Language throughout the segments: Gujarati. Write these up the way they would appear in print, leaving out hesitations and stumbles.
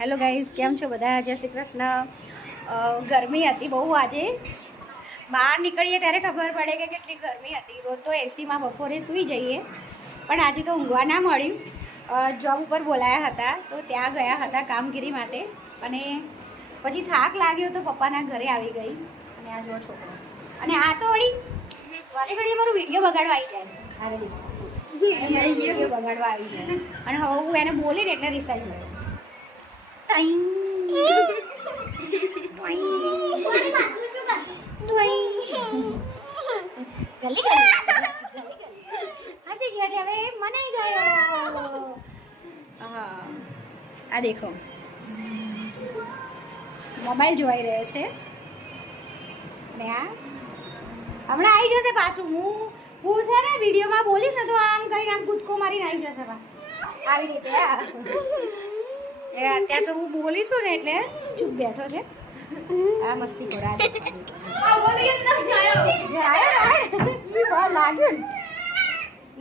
હેલો ગાઈઝ, કેમ છો બધા? જય શ્રી કૃષ્ણ. ગરમી હતી બહુ આજે. બહાર નીકળીએ ત્યારે ખબર પડે કે કેટલી ગરમી હતી. રોજ તો એસીમાં બપોરે સૂઈ જઈએ, પણ આજે તો ઊંઘવા ના મળ્યું. જોબ ઉપર બોલાયા હતા તો ત્યાં ગયા હતા કામગીરી માટે, અને પછી થાક લાગ્યો તો પપ્પાના ઘરે આવી ગઈ. અને આ જો છોકરો, અને આ તો વળી વારે ઘડી અમારું વિડીયો બગાડવા આવી જાય. વિડીયો બગાડવા આવી જાય, અને હવે હું એને બોલીને એટલે રિસાઈ ગયો. આ દેખો મોબાઈલ જોઈ રહ્યો છે, ને આ હમણાં આવી જશે પાછું. હું છે ને વિડીયોમાં બોલીશ ને તો આમ કરીને આમ કૂદકો મારીને આવી જશે પાછું આવી રીતે. અત્યારે તો હું બોલી છું ને એટલે ચૂપ બેઠો છે. આ મસ્તી કરો.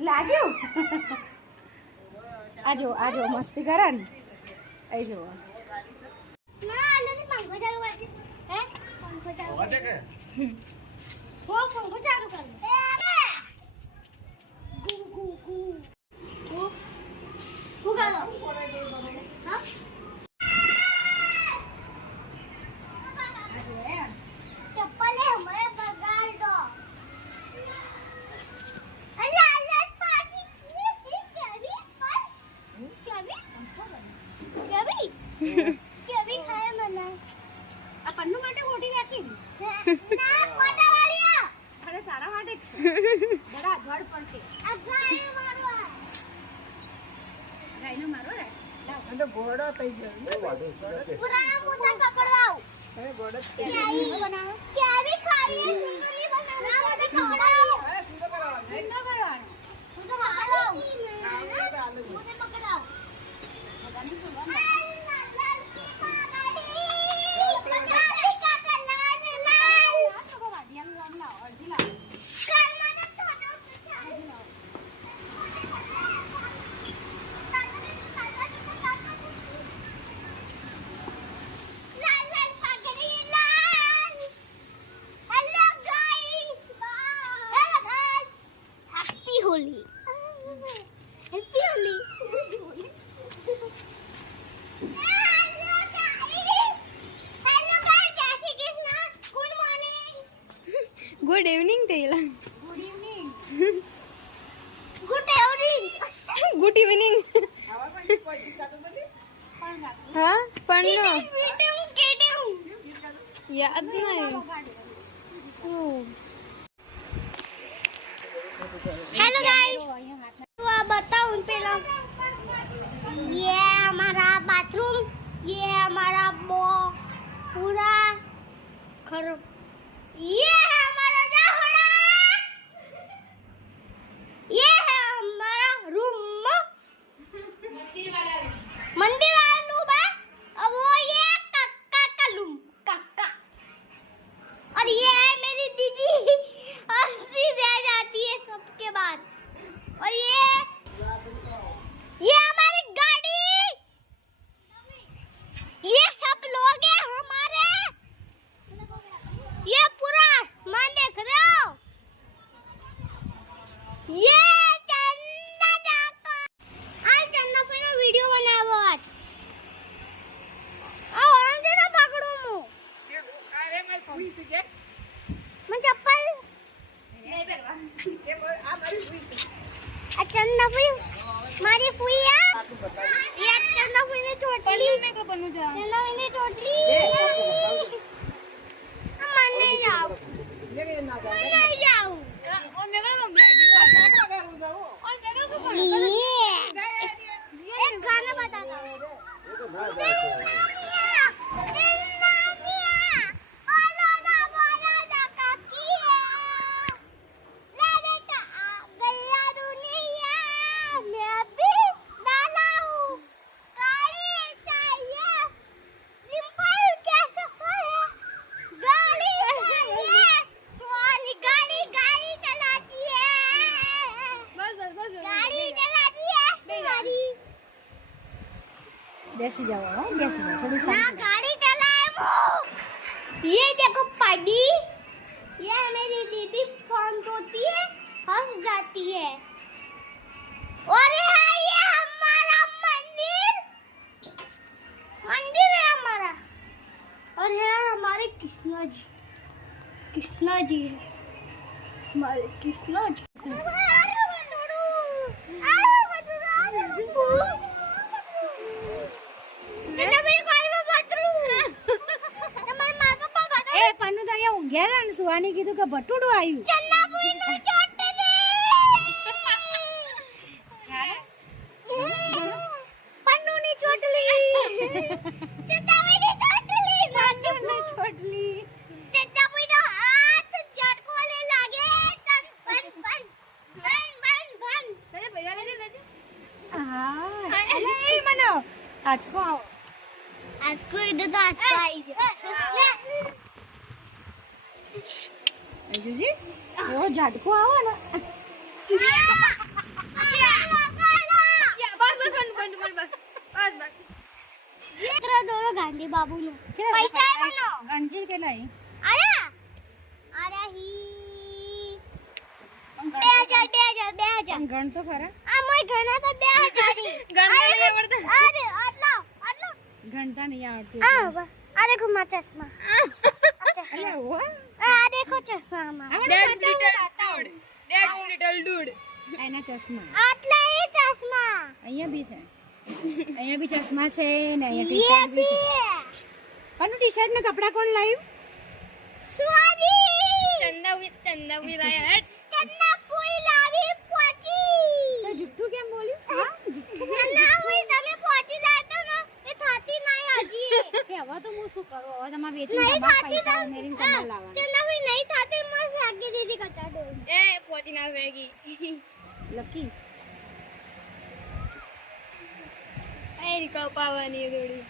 લાગ્યું આજો મસ્તી કરે ને. અહીં જુઓ ઘોડો થઈ ગયો. પુરાણા મોટા કપડાઓ હવે ઘોડો બનાવો કે આવી ખાવીએ સુંદરની બનાવો મોટા કપડાઓ અરે સુંદર કરવાનો સુંદર કરવાનો મને પકડાઓ ગુડ ઇવનિંગ તેલા. Good evening. Good evening. Good evening. હા પણ યાદ નહીં. हेलो गाइस, तो आप बताओ उन पे ये हमारा बाथरूम, ये है हमारा पूरा खराब, ये है हमारा दाहड़ा, ये है हमारा रूम मंदिर वाला रूम है. अब वो ये काका का रूम काका, और ये है मेरी दीदी हंसती रह जाती है सबके बाद. और ये हमारी गाड़ी, ये सब लोग हैं हमारे. ये पूरा मैं देख रहे हो. ये चंदा जाका आज चंदा फिर वीडियो बनावो आज. आओ हम जरा पकड़ू मु ये अरे मैं कोई से मैं चप्पल नहीं पहनवा ये आ मारी हुई चंदा फुई मारी फुई है ये चंदा फुई ने चोटली मैं को बनू जा चंदा फुई ने चोटली मैं नहीं जाऊं ये ना जा मैं नहीं जाऊं और मेरे को बैठी हुआ है करू जाओ और मेरे को एक गाना बताता हूं બેસી જાओ हाँ બેસી जाओ थोड़ी ना गाड़ी चलाए वो ये देखो पड़ी ये मेरी दीदी फोन होती है हंस जाती है और ये हमारा मंदिर मंदिर है हमारा और है हमारे कृष्णा जी है हमारे कृष्णा जी એ પન્નુ તો અહીંયા ઊંઘ્યા ને સુવાની કીધું કે ભટુડું આવ્યું પન્નુની ચોટલી ચોટલી હા અલે એ મનો આચકો આવો આજકો इधर तो આજકો आई જીજી ઓ ઝાટકો આવો ને दोनों गांधी बाबू नु पैसा है बनो ગણજી કેટલા હે आया अरे ही 2000 ગણ તો ખરા આ મોય ગણા તો 2000 ગણતા નહીં આવડતા અરે આટલો ગણતા નહીં આવડતું आ देखो माँ चश्मा અલે ઓ आ देखो चश्मा माँ That's little dude એના ચશ્મા आटला ही चश्मा અહીંયા બી છે અહીંયા બી ચશ્મા છે ને અહીંયા ये ટી-શર્ટ બી भी છે है પણ ટી-શર્ટ ને કપડા કોણ લાવ્યું स्वादी ચંદા વિરાય હેટ चन्ना पुई लावी पोची તો જુઠ્ઠું કેમ બોલ્યું હા જુઠ્ઠું चन्ना हुई તમે પોચી લાવતો ને એ થાતી નહીં હજી કે હવે તો હું શું કરું હવે તમારે વેચીને નહીં તમારા થાતી પૈસા તો ઉમેરીને તમારે લાવવાના ચન્ના હુઈ નહીં થાતી મર ફેંકી દીધી કચા દો એ પોતી ના વેગી લકી એ કપાવાની થોડી